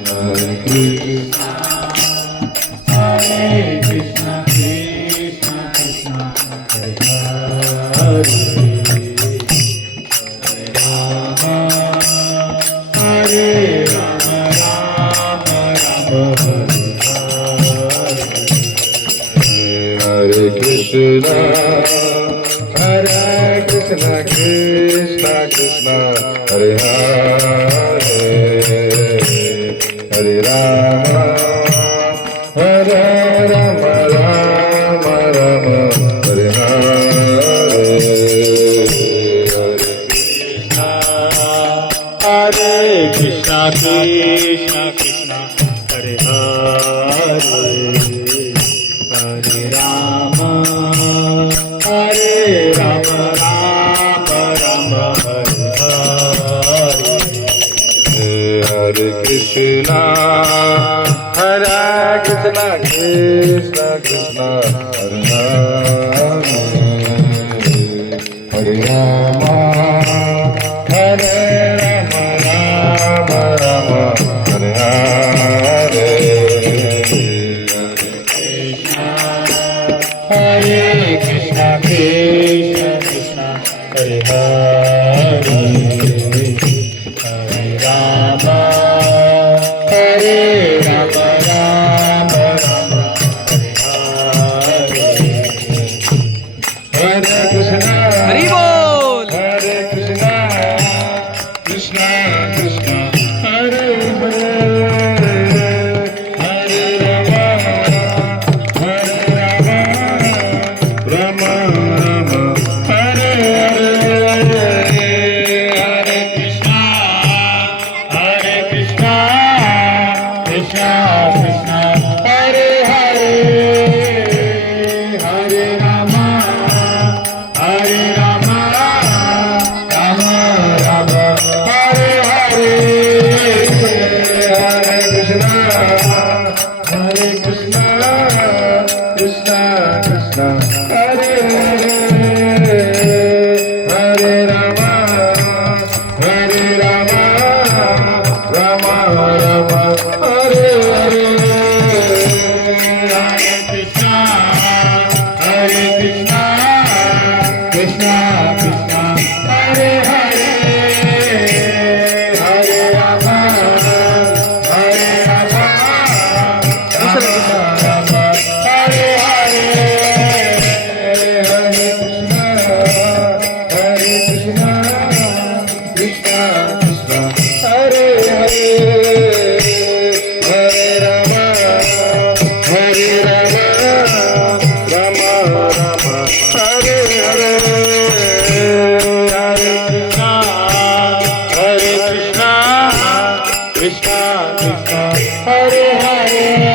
Hare Krishna, Hare Krishna, Krishna Krishna, Hare Hare, Hare Rama, Hare Rama, Rama Rama, Hare Hare, Hare Krishna, Hare Krishna, Krishna Krishna, Hare Hare, Hare Rama, Hare Rama, Rama Rama, Hare Hare, Hare Krishna, Krishna Krishna, Hare Hare, Hare Rama, Hare Rama, Rama Rama, Hare Hare, Hare Krishna, Hare Krishna, Krishna Krishna, Hare Hare, Hare Rama, Hare Rama, Rama Rama, Hare Hare, Hare Krishna, Krishna Krishna, Hare Hare, Hare Rama, Hare Rama, Rama Rama, Hare Hare, Hare Krishna, हरी बोल. Hare Krishna, Krishna Krishna, Hare Hare, Hare Rama, Hare Rama, Rama Rama, Hare Hare, Hare Krishna, Hare Krishna, Krishna Krishna, Hare Hare, Hare Rama, Hare Rama, Rama Rama, Hare Hare, Hare Krishna, Hare Krishna, Krishna Krishna, Hare Hare, Hare Rama, Hare Rama, Rama Rama, Hare Hare, Hare Krishna, Hare Krishna, Krishna Krishna, Hare Hare, Hare Rama, Hare Rama, Rama Rama, Hare Hare, Hare Krishna, Hare Krishna, Krishna Krishna, Hare Hare, Hare Rama, Hare Rama, Rama Rama, Hare Hare, Hare Krishna, Hare Krishna, Krishna Krishna, Hare Hare.